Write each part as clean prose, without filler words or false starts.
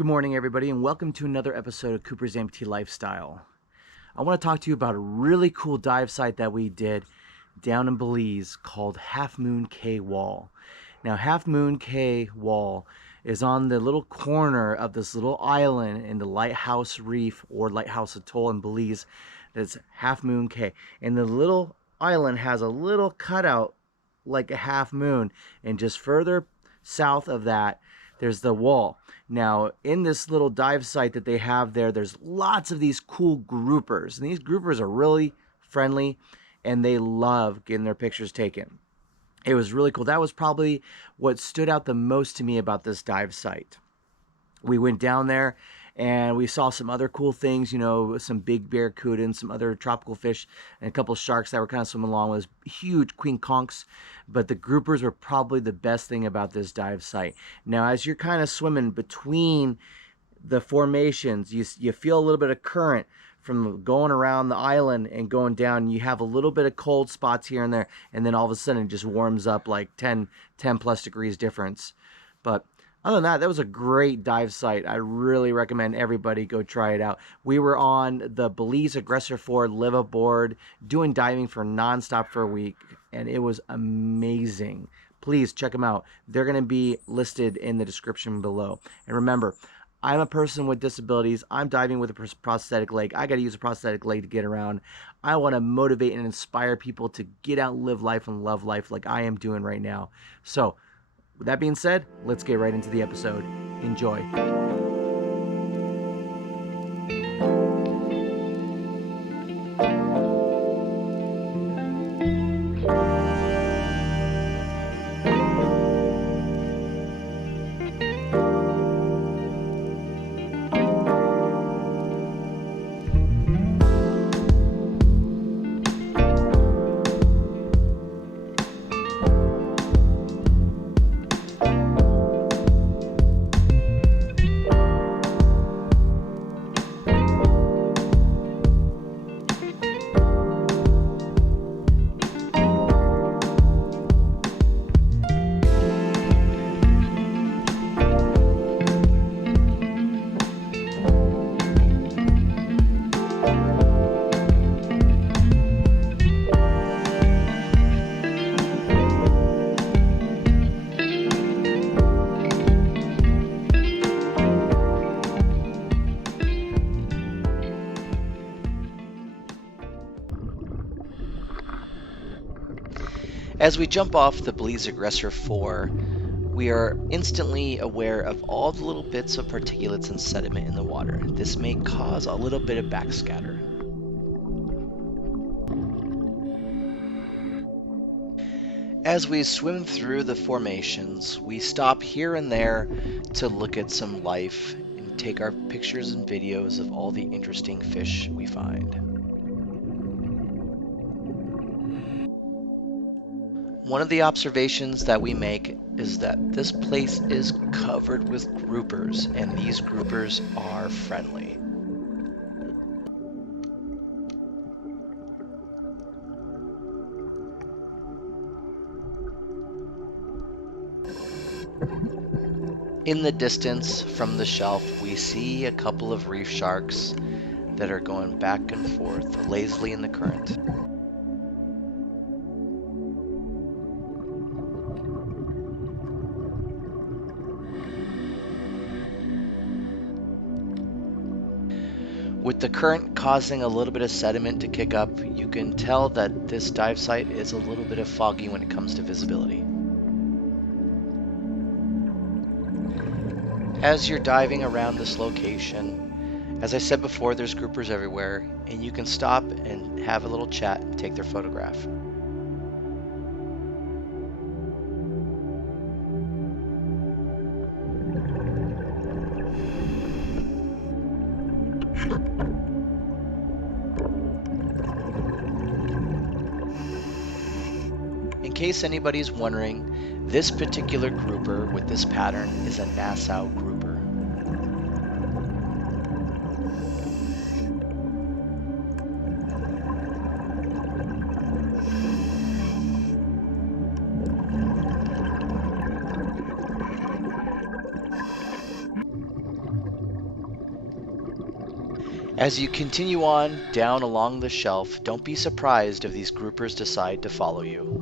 Good morning, everybody, and welcome to another episode of Cooper's Amputee Lifestyle. I want to talk to you about a really cool dive site that we did down in Belize called Half Moon Caye Wall. Now, Half Moon Caye Wall is on the little corner of this little island in the Lighthouse Reef or Lighthouse Atoll in Belize. That's Half Moon Caye. And the little island has a little cutout like a half moon, and just further south of that there's the wall. Now, in this little dive site that they have there, there's lots of these cool groupers. And these groupers are really friendly, and they love getting their pictures taken. It was really cool. That was probably what stood out the most to me about this dive site. We went down there, and we saw some other cool things, some big barracuda and some other tropical fish and a couple of sharks that were kind of swimming along with huge queen conchs. But the groupers were probably the best thing about this dive site. Now, as you're kind of swimming between the formations, you feel a little bit of current from going around the island and going down. You have a little bit of cold spots here and there, and then all of a sudden it just warms up like 10 plus degrees difference. But other than that was a great dive site. I really recommend everybody go try it out. We were on the Belize Aggressor 4 live aboard, doing diving for nonstop for a week, and it was amazing. Please check them out. They're going to be listed in the description below. And remember, I'm a person with disabilities. I'm diving with a prosthetic leg. I got to use a prosthetic leg to get around. I want to motivate and inspire people to get out and live life and love life like I am doing right now. So, with that being said, let's get right into the episode. Enjoy. As we jump off the Belize Aggressor 4, we are instantly aware of all the little bits of particulates and sediment in the water. This may cause a little bit of backscatter. As we swim through the formations, we stop here and there to look at some life and take our pictures and videos of all the interesting fish we find. One of the observations that we make is that this place is covered with groupers, and these groupers are friendly. In the distance from the shelf, we see a couple of reef sharks that are going back and forth lazily in the current. With the current causing a little bit of sediment to kick up, you can tell that this dive site is a little bit foggy when it comes to visibility. As you're diving around this location, as I said before, there's groupers everywhere, and you can stop and have a little chat and take their photograph. In case anybody's wondering, this particular grouper with this pattern is a Nassau grouper. As you continue on down along the shelf, don't be surprised if these groupers decide to follow you.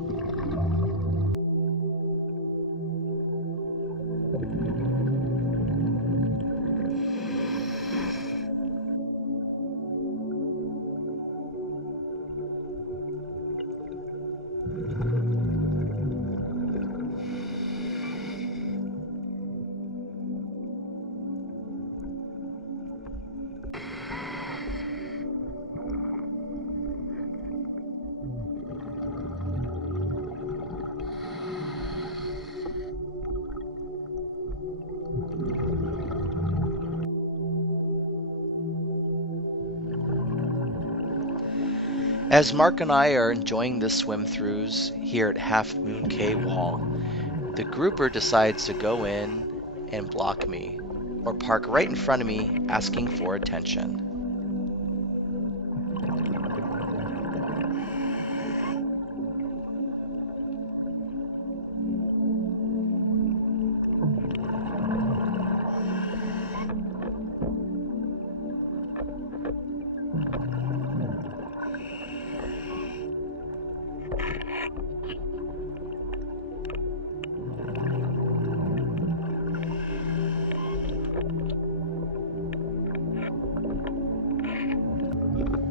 As Mark and I are enjoying the swim-throughs here at Half Moon Caye Wall, the grouper decides to go in and block me, or park right in front of me asking for attention.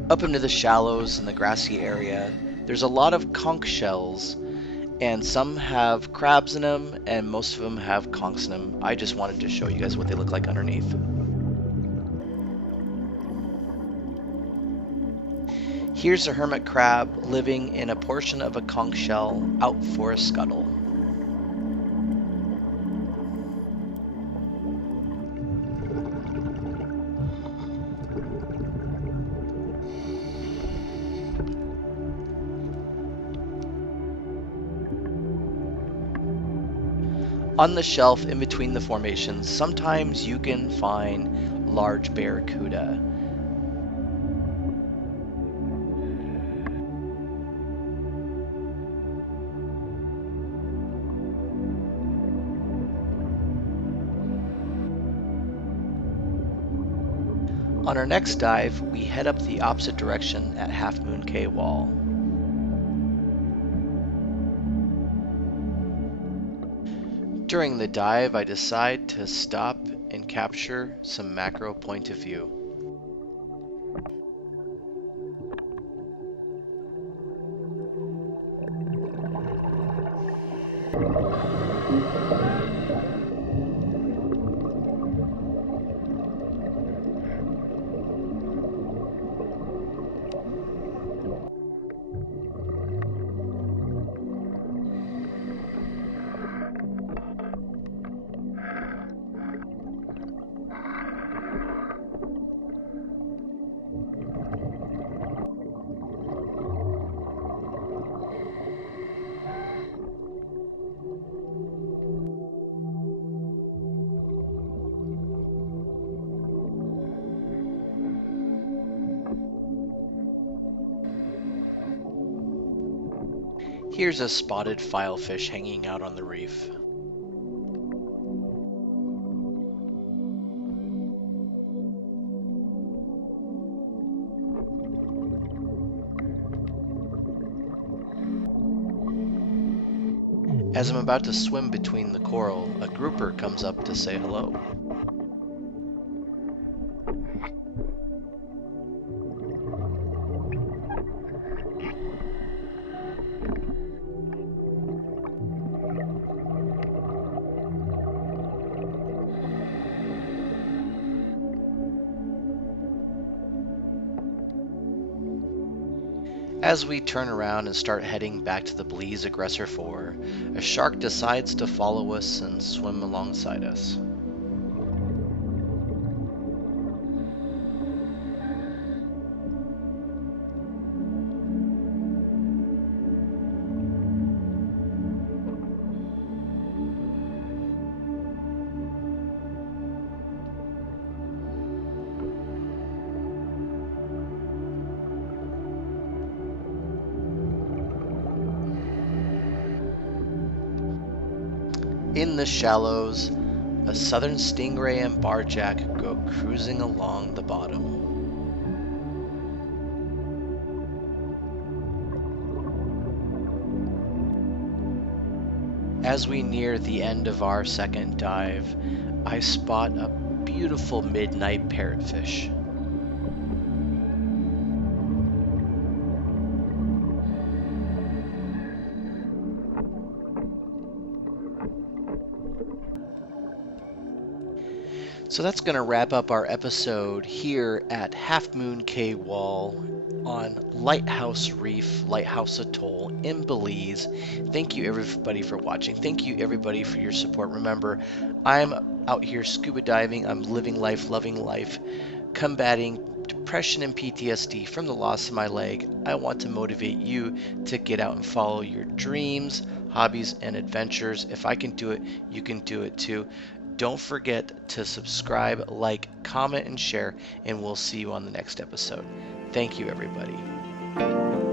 Up into the shallows in the grassy area, there's a lot of conch shells, and some have crabs in them, and most of them have conchs in them. I just wanted to show you guys what they look like underneath. Here's a hermit crab living in a portion of a conch shell out for a scuttle. On the shelf in between the formations, sometimes you can find large barracuda. On our next dive, we head up the opposite direction at Half Moon Caye Wall. During the dive, I decide to stop and capture some macro point of view. Here's a spotted filefish hanging out on the reef. As I'm about to swim between the coral, a grouper comes up to say hello. As we turn around and start heading back to the Belize Aggressor 4, a shark decides to follow us and swim alongside us. In the shallows, a southern stingray and barjack go cruising along the bottom. As we near the end of our second dive, I spot a beautiful midnight parrotfish. So that's going to wrap up our episode here at Half Moon Caye Wall on Lighthouse Reef, Lighthouse Atoll in Belize. Thank you everybody for watching. Thank you everybody for your support. Remember, I'm out here scuba diving. I'm living life, loving life, combating depression and PTSD from the loss of my leg. I want to motivate you to get out and follow your dreams, hobbies, and adventures. If I can do it, you can do it too. Don't forget to subscribe, like, comment, and share, and we'll see you on the next episode. Thank you, everybody.